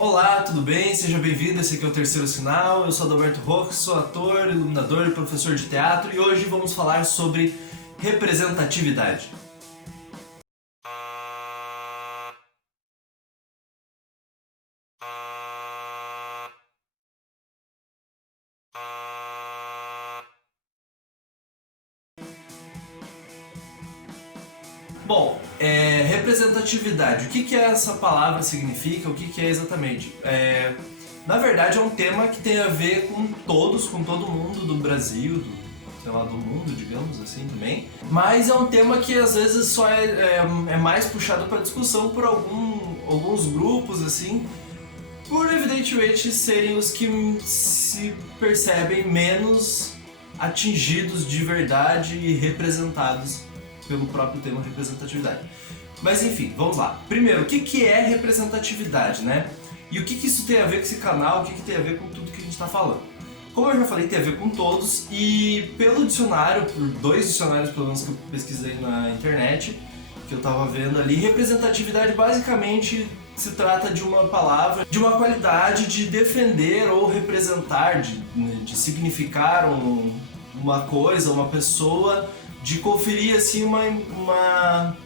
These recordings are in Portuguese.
Olá, tudo bem? Seja bem-vindo, esse aqui é o Terceiro Sinal, eu sou Adalberto Roque, sou ator, iluminador e professor de teatro e hoje vamos falar sobre representatividade. Bom, representatividade, o que essa palavra significa, o que é exatamente? Na verdade é um tema que tem a ver com todos, com todo mundo do Brasil, sei lá, do mundo, digamos assim, também. Mas é um tema que às vezes só é mais puxado para discussão por alguns grupos, assim, por evidentemente serem os que se percebem menos atingidos de verdade e representados pelo próprio tema representatividade. Mas enfim, vamos lá. Primeiro, o que é representatividade, né? E o que isso tem a ver com esse canal, o que tem a ver com tudo que a gente está falando. Como eu já falei, tem a ver com todos, e pelo dicionário, por 2 dicionários pelo menos que eu pesquisei na internet, que eu estava vendo ali, representatividade basicamente se trata de uma palavra, de uma qualidade de defender ou representar, de significar uma coisa, uma pessoa, de conferir assim uma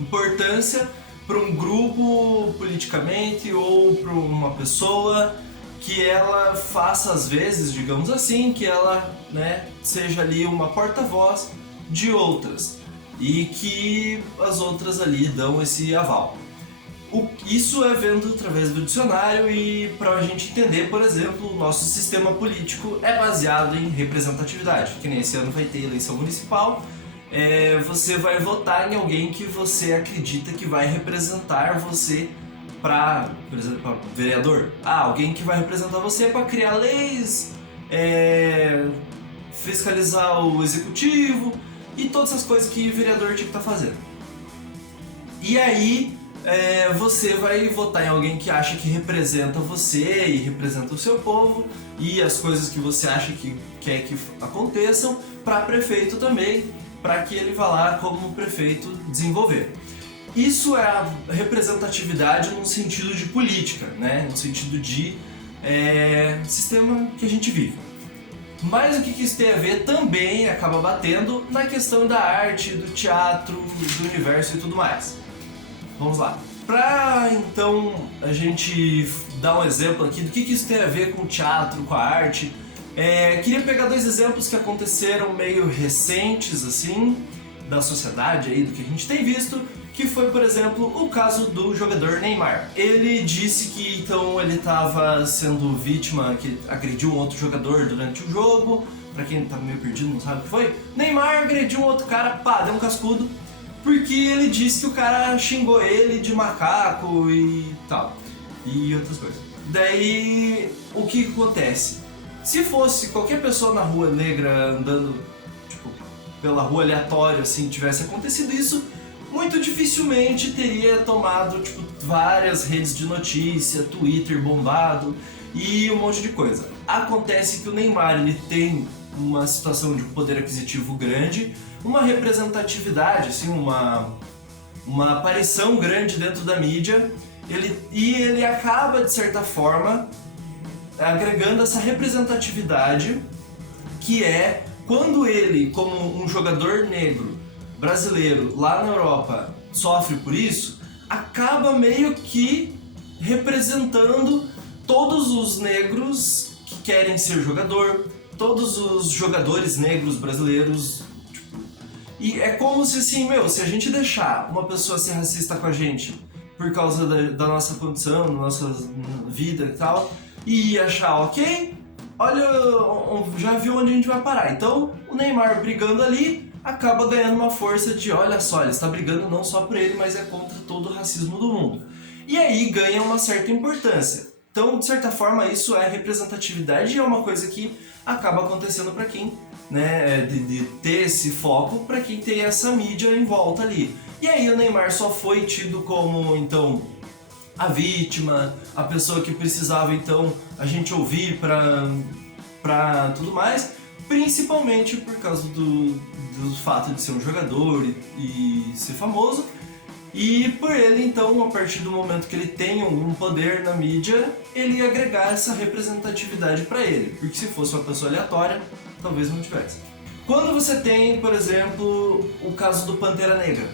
importância para um grupo politicamente ou para uma pessoa, que ela faça às vezes, digamos assim, que ela, né, seja ali uma porta-voz de outras e que as outras ali dão esse aval. Isso é vendo através do dicionário, e para a gente entender, por exemplo, o nosso sistema político é baseado em representatividade, que nem esse ano vai ter eleição municipal. Você vai votar em alguém que você acredita que vai representar você para, por exemplo, pra vereador. Alguém que vai representar você para criar leis, fiscalizar o executivo e todas essas coisas que o vereador tinha que estar fazendo. E aí você vai votar em alguém que acha que representa você e representa o seu povo e as coisas que você acha que quer que aconteçam, para prefeito também, para que ele vá lá como prefeito desenvolver. Isso é a representatividade no sentido de política, né? No sentido de sistema que a gente vive. Mas o que isso tem a ver também acaba batendo na questão da arte, do teatro, do universo e tudo mais. Vamos lá. Para então a gente dar um exemplo aqui do que isso tem a ver com o teatro, com a arte, queria pegar 2 exemplos que aconteceram meio recentes assim da sociedade aí, do que a gente tem visto, que foi, por exemplo, o caso do jogador Neymar. Ele disse que então ele estava sendo vítima, que agrediu um outro jogador durante o jogo. Para quem tá meio perdido, não sabe o que foi, Neymar agrediu um outro cara, deu um cascudo, porque ele disse que o cara xingou ele de macaco e tal, e outras coisas. Daí, o que acontece? Se fosse qualquer pessoa na rua negra andando, tipo, pela rua aleatória, assim, tivesse acontecido isso, muito dificilmente teria tomado, tipo, várias redes de notícia, Twitter bombado e um monte de coisa. Acontece que o Neymar, ele tem uma situação de poder aquisitivo grande, uma representatividade, assim, uma aparição grande dentro da mídia, ele acaba, de certa forma, agregando essa representatividade, que é quando ele, como um jogador negro brasileiro lá na Europa, sofre por isso, acaba meio que representando todos os negros que querem ser jogador, todos os jogadores negros brasileiros. E é como se assim, se a gente deixar uma pessoa ser racista com a gente por causa da nossa condição, da nossa vida e tal, e achar ok, olha, já viu onde a gente vai parar. Então o Neymar brigando ali acaba ganhando uma força de, olha só, ele está brigando não só por ele, mas é contra todo o racismo do mundo. E aí ganha uma certa importância. Então, de certa forma, isso é representatividade e é uma coisa que acaba acontecendo para quem, né, de ter esse foco, para quem tem essa mídia em volta ali. E aí o Neymar só foi tido como, então, a vítima, a pessoa que precisava, então, a gente ouvir pra tudo mais, principalmente por causa do fato de ser um jogador e ser famoso. E por ele, então, a partir do momento que ele tem algum poder na mídia, ele ia agregar essa representatividade para ele, porque se fosse uma pessoa aleatória, talvez não tivesse. Quando você tem, por exemplo, o caso do Pantera Negra,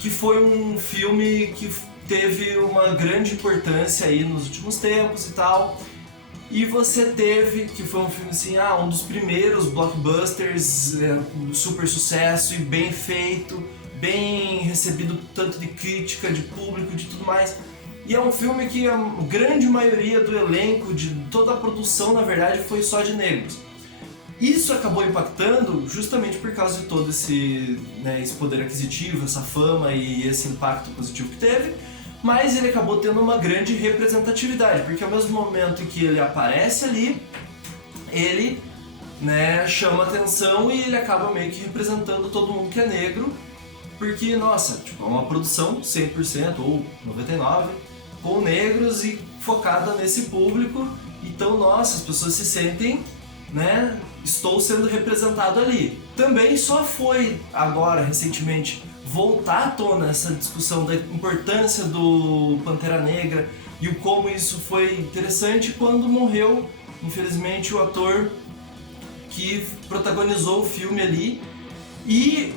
que foi um filme que teve uma grande importância aí nos últimos tempos e tal, e você teve, que foi um filme assim, um dos primeiros blockbusters, super sucesso e bem feito, bem recebido tanto de crítica, de público, de tudo mais. E é um filme que a grande maioria do elenco, de toda a produção, na verdade, foi só de negros. Isso acabou impactando justamente por causa de todo esse poder aquisitivo, essa fama e esse impacto positivo que teve, mas ele acabou tendo uma grande representatividade, porque ao mesmo momento em que ele aparece ali, ele chama atenção e ele acaba meio que representando todo mundo que é negro, porque, nossa, é uma produção 100% ou 99% com negros e focada nesse público, então, nossa, as pessoas se sentem, estou sendo representado ali. Também só foi agora, recentemente, voltar à tona essa discussão da importância do Pantera Negra e o como isso foi interessante quando morreu, infelizmente, o ator que protagonizou o filme ali. E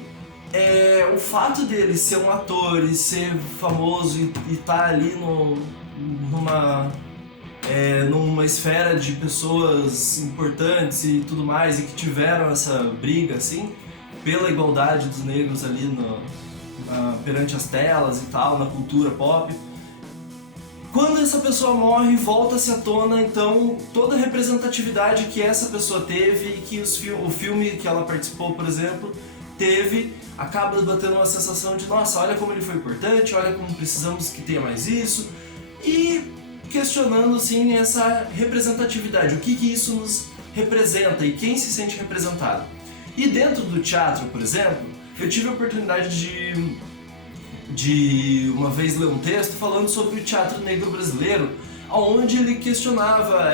o fato dele ser um ator e ser famoso e estar ali numa esfera de pessoas importantes e tudo mais, e que tiveram essa briga assim pela igualdade dos negros ali perante as telas e tal, na cultura pop. Quando essa pessoa morre, volta-se à tona, então, toda a representatividade que essa pessoa teve e que o filme que ela participou, por exemplo, teve, acaba batendo uma sensação de, nossa, olha como ele foi importante, olha como precisamos que tenha mais isso, e questionando, assim, essa representatividade, o que isso nos representa e quem se sente representado. E dentro do teatro, por exemplo, eu tive a oportunidade de uma vez ler um texto falando sobre o teatro negro brasileiro, onde ele questionava,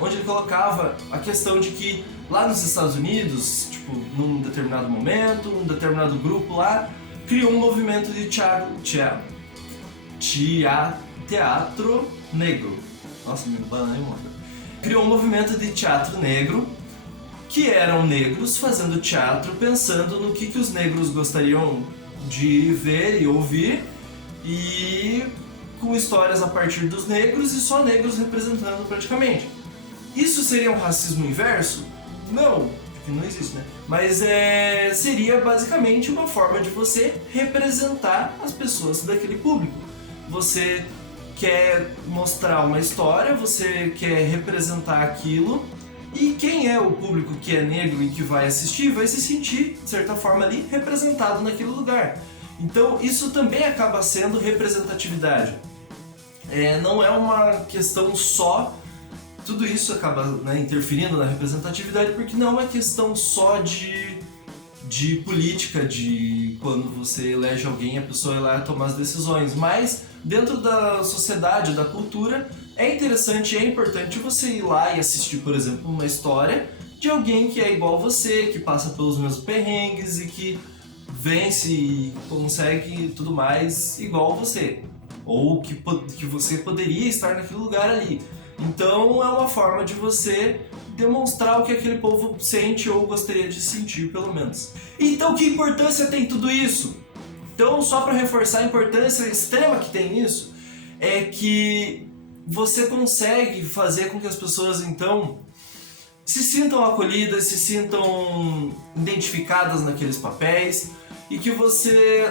onde ele colocava a questão de que lá nos Estados Unidos, num determinado momento, um determinado grupo lá, criou um movimento de teatro negro. Nossa, me banei, mano. Criou um movimento de teatro negro, que eram negros fazendo teatro pensando no que os negros gostariam de ver e ouvir, e com histórias a partir dos negros e só negros representando praticamente. Isso seria um racismo inverso? Não, porque não existe, né? Mas seria basicamente uma forma de você representar as pessoas daquele público. Você quer mostrar uma história, você quer representar aquilo, e quem é o público que é negro e que vai assistir vai se sentir, de certa forma, ali representado naquele lugar. Então isso também acaba sendo representatividade. Não é uma questão só, tudo isso acaba interferindo na representatividade, porque não é uma questão só de política, de quando você elege alguém, a pessoa ir lá tomar as decisões, mas dentro da sociedade, da cultura, é interessante e é importante você ir lá e assistir, por exemplo, uma história de alguém que é igual a você, que passa pelos mesmos perrengues e que vence e consegue tudo mais igual a você. Ou que você poderia estar naquele lugar ali. Então é uma forma de você demonstrar o que aquele povo sente ou gostaria de sentir, pelo menos. Então que importância tem tudo isso? Então, só para reforçar a importância extrema que tem isso, é que você consegue fazer com que as pessoas, então, se sintam acolhidas, se sintam identificadas naqueles papéis, e que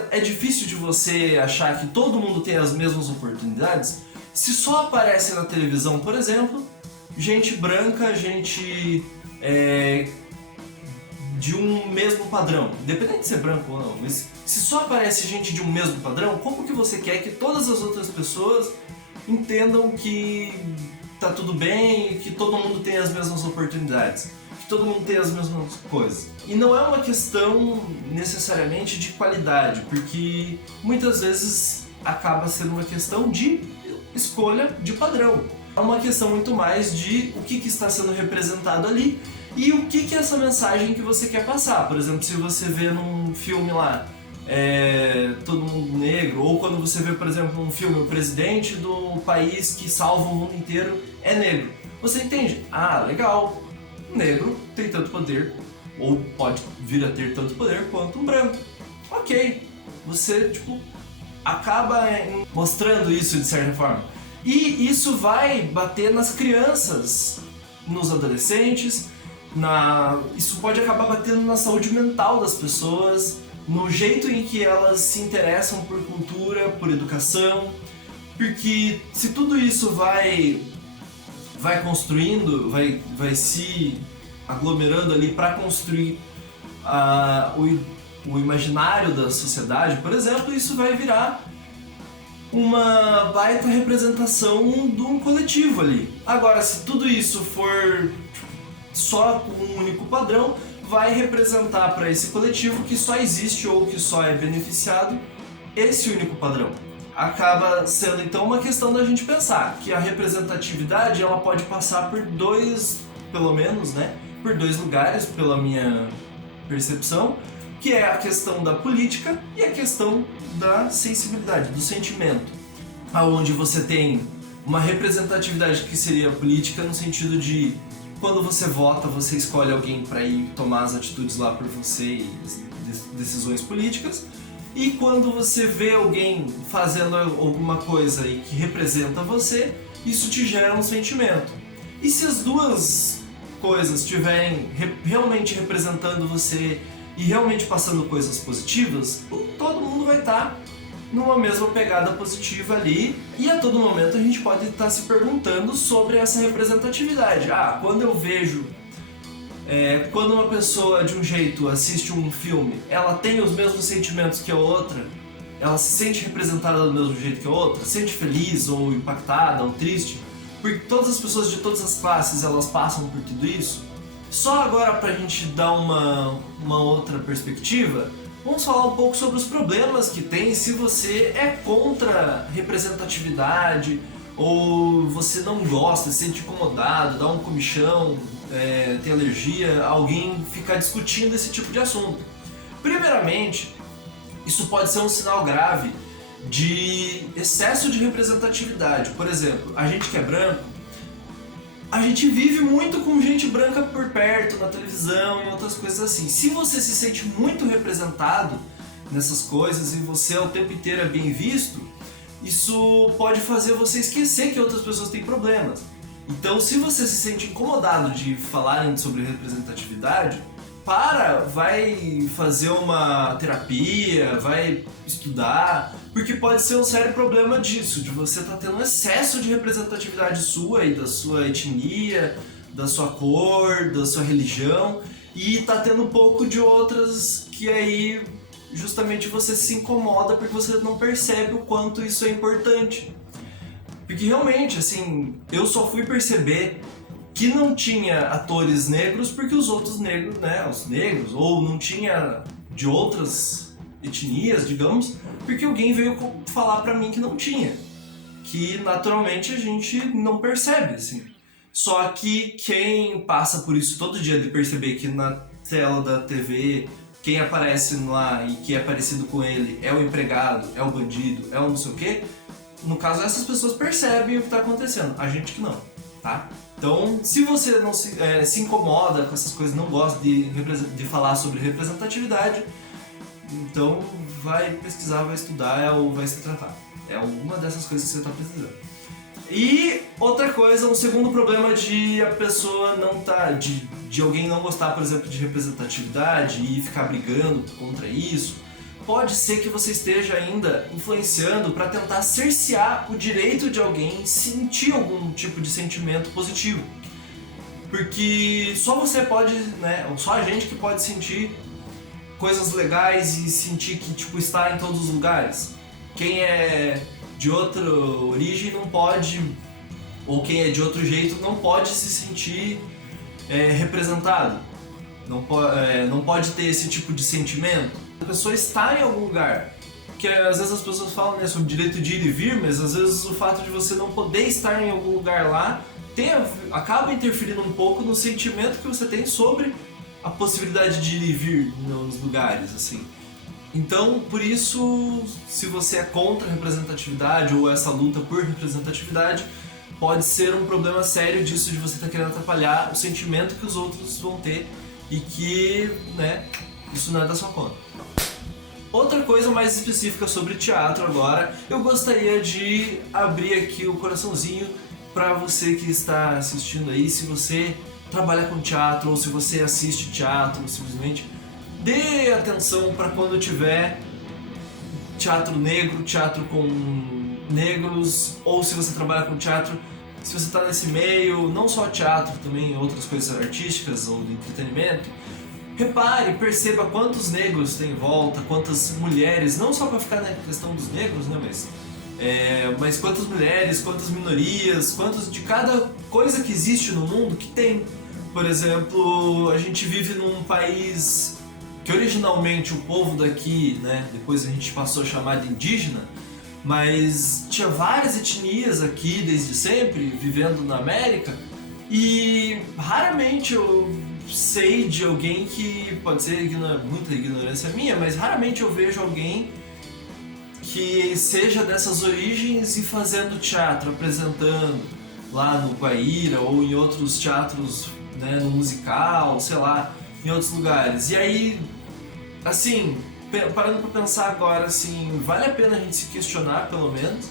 é difícil de você achar que todo mundo tem as mesmas oportunidades, se só aparece na televisão, por exemplo, gente branca, gente de um mesmo padrão, independente de ser branco ou não, mas se só aparece gente de um mesmo padrão, como que você quer que todas as outras pessoas entendam que tá tudo bem, que todo mundo tem as mesmas oportunidades, que todo mundo tem as mesmas coisas? E não é uma questão necessariamente de qualidade, porque muitas vezes acaba sendo uma questão de escolha de padrão. É uma questão muito mais de o que está sendo representado ali e o que é essa mensagem que você quer passar. Por exemplo, se você vê num filme lá todo mundo negro, ou quando você vê, por exemplo, um filme, o presidente do país que salva o mundo inteiro é negro. Você entende? Ah, legal, um negro tem tanto poder, ou pode vir a ter tanto poder quanto um branco. Ok, você, acaba mostrando isso de certa forma. E isso vai bater nas crianças, nos adolescentes, isso pode acabar batendo na saúde mental das pessoas, no jeito em que elas se interessam por cultura, por educação, porque se tudo isso vai construindo, vai se aglomerando ali para construir o imaginário da sociedade, por exemplo, isso vai virar uma baita representação de um coletivo ali. Agora, se tudo isso for só com um único padrão, vai representar para esse coletivo que só existe ou que só é beneficiado esse único padrão. Acaba sendo então uma questão da gente pensar que a representatividade ela pode passar por pelo menos, por dois lugares, pela minha percepção, que é a questão da política e a questão da sensibilidade, do sentimento, aonde você tem uma representatividade que seria política no sentido de quando você vota, você escolhe alguém para ir tomar as atitudes lá por você e decisões políticas, e quando você vê alguém fazendo alguma coisa e que representa você, isso te gera um sentimento. E se as duas coisas estiverem realmente representando você e realmente passando coisas positivas, todo mundo vai estar numa mesma pegada positiva ali, e a todo momento a gente pode estar se perguntando sobre essa representatividade. Quando eu vejo, quando uma pessoa de um jeito assiste um filme, ela tem os mesmos sentimentos que a outra, ela se sente representada do mesmo jeito que a outra, se sente feliz ou impactada ou triste, porque todas as pessoas de todas as classes elas passam por tudo isso. Só agora pra gente dar uma outra perspectiva, vamos falar um pouco sobre os problemas que tem se você é contra representatividade ou você não gosta, se sente incomodado, dá um comichão, tem alergia, alguém ficar discutindo esse tipo de assunto. Primeiramente, isso pode ser um sinal grave de excesso de representatividade. Por exemplo, a gente que é branco, a gente vive muito com gente branca por perto, na televisão e outras coisas assim. Se você se sente muito representado nessas coisas e você o tempo inteiro é bem visto, isso pode fazer você esquecer que outras pessoas têm problemas. Então, se você se sente incomodado de falarem sobre representatividade, vai fazer uma terapia, vai estudar, porque pode ser um sério problema disso, de você estar tendo um excesso de representatividade sua e da sua etnia, da sua cor, da sua religião, e tá tendo um pouco de outras que aí justamente você se incomoda porque você não percebe o quanto isso é importante. Porque realmente, assim, eu só fui perceber que não tinha atores negros porque os outros negros, os negros, ou não tinha de outras etnias, digamos, porque alguém veio falar pra mim que não tinha. Que naturalmente a gente não percebe, assim. Só que quem passa por isso todo dia de perceber que na tela da TV quem aparece lá e que é parecido com ele é o empregado, é o bandido, é o não sei o quê, no caso essas pessoas percebem o que está acontecendo, a gente que não, tá? Então, se você não se incomoda com essas coisas, não gosta de falar sobre representatividade, então vai pesquisar, vai estudar ou vai se tratar. É uma dessas coisas que você está precisando. E outra coisa, um segundo problema de a pessoa não tá, de alguém não gostar, por exemplo, de representatividade e ficar brigando contra isso, pode ser que você esteja ainda influenciando para tentar cercear o direito de alguém sentir algum tipo de sentimento positivo. Porque só você pode, só a gente que pode sentir coisas legais e sentir que está em todos os lugares. Quem é de outra origem não pode, ou quem é de outro jeito não pode se sentir representado. Não pode ter esse tipo de sentimento. A pessoa está em algum lugar. Porque às vezes as pessoas falam sobre o direito de ir e vir, mas às vezes o fato de você não poder estar em algum lugar lá acaba interferindo um pouco no sentimento que você tem sobre a possibilidade de ir e vir nos lugares, assim. Então, por isso, se você é contra a representatividade ou essa luta por representatividade, pode ser um problema sério disso de você estar querendo atrapalhar o sentimento que os outros vão ter e que, né, isso não é da sua conta. Outra coisa mais específica sobre teatro agora, eu gostaria de abrir aqui o coraçãozinho para você que está assistindo aí, se você trabalha com teatro ou se você assiste teatro, simplesmente dê atenção para quando tiver teatro negro, teatro com negros, ou se você trabalha com teatro, se você está nesse meio, não só teatro, também outras coisas artísticas ou de entretenimento, repare, perceba quantos negros tem em volta, quantas mulheres, não só para ficar na questão dos negros, né, mas quantas mulheres, quantas minorias, quantos de cada coisa que existe no mundo que tem. Por exemplo, a gente vive num país que originalmente o povo daqui, né, depois a gente passou a chamar de indígena, mas tinha várias etnias aqui desde sempre, vivendo na América, e raramente eu sei de alguém que, pode ser muita ignorância minha, mas raramente eu vejo alguém que seja dessas origens e fazendo teatro, apresentando lá no Guaíra ou em outros teatros, né, no musical, sei lá, em outros lugares. E aí, assim, parando pra pensar agora, assim, vale a pena a gente se questionar, pelo menos.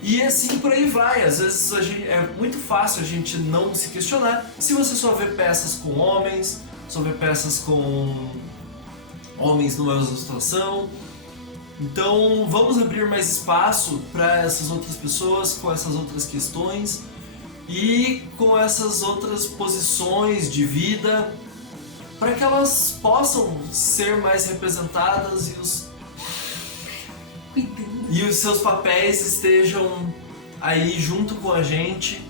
E assim por aí vai, às vezes é muito fácil a gente não se questionar se você só vê peças com homens, só vê peças com homens numa mesma situação. Então vamos abrir mais espaço para essas outras pessoas com essas outras questões e com essas outras posições de vida, para que elas possam ser mais representadas e os seus papéis estejam aí junto com a gente.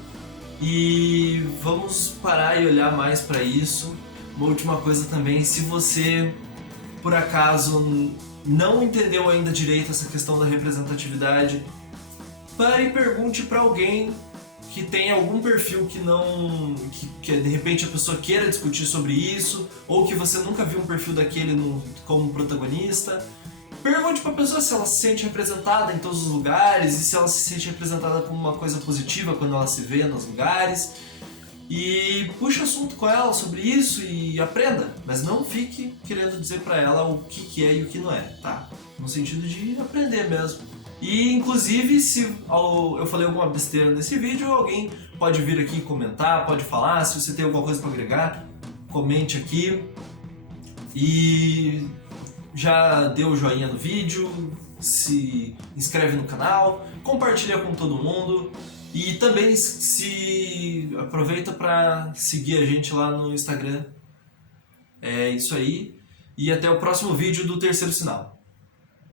E vamos parar e olhar mais para isso. Uma última coisa também, se você por acaso não entendeu ainda direito essa questão da representatividade, pare e pergunte para alguém que tem algum perfil que de repente a pessoa queira discutir sobre isso, ou que você nunca viu um perfil daquele como protagonista. Pergunte pra pessoa se ela se sente representada em todos os lugares e se ela se sente representada como uma coisa positiva quando ela se vê nos lugares. E puxe assunto com ela sobre isso e aprenda, mas não fique querendo dizer pra ela o que é e o que não é, tá? No sentido de aprender mesmo. E inclusive, se eu falei alguma besteira nesse vídeo, alguém pode vir aqui comentar, pode falar. Se você tem alguma coisa para agregar, comente aqui. E já deu o joinha no vídeo, se inscreve no canal, compartilha com todo mundo. E também se aproveita para seguir a gente lá no Instagram. É isso aí. E até o próximo vídeo do Terceiro Sinal.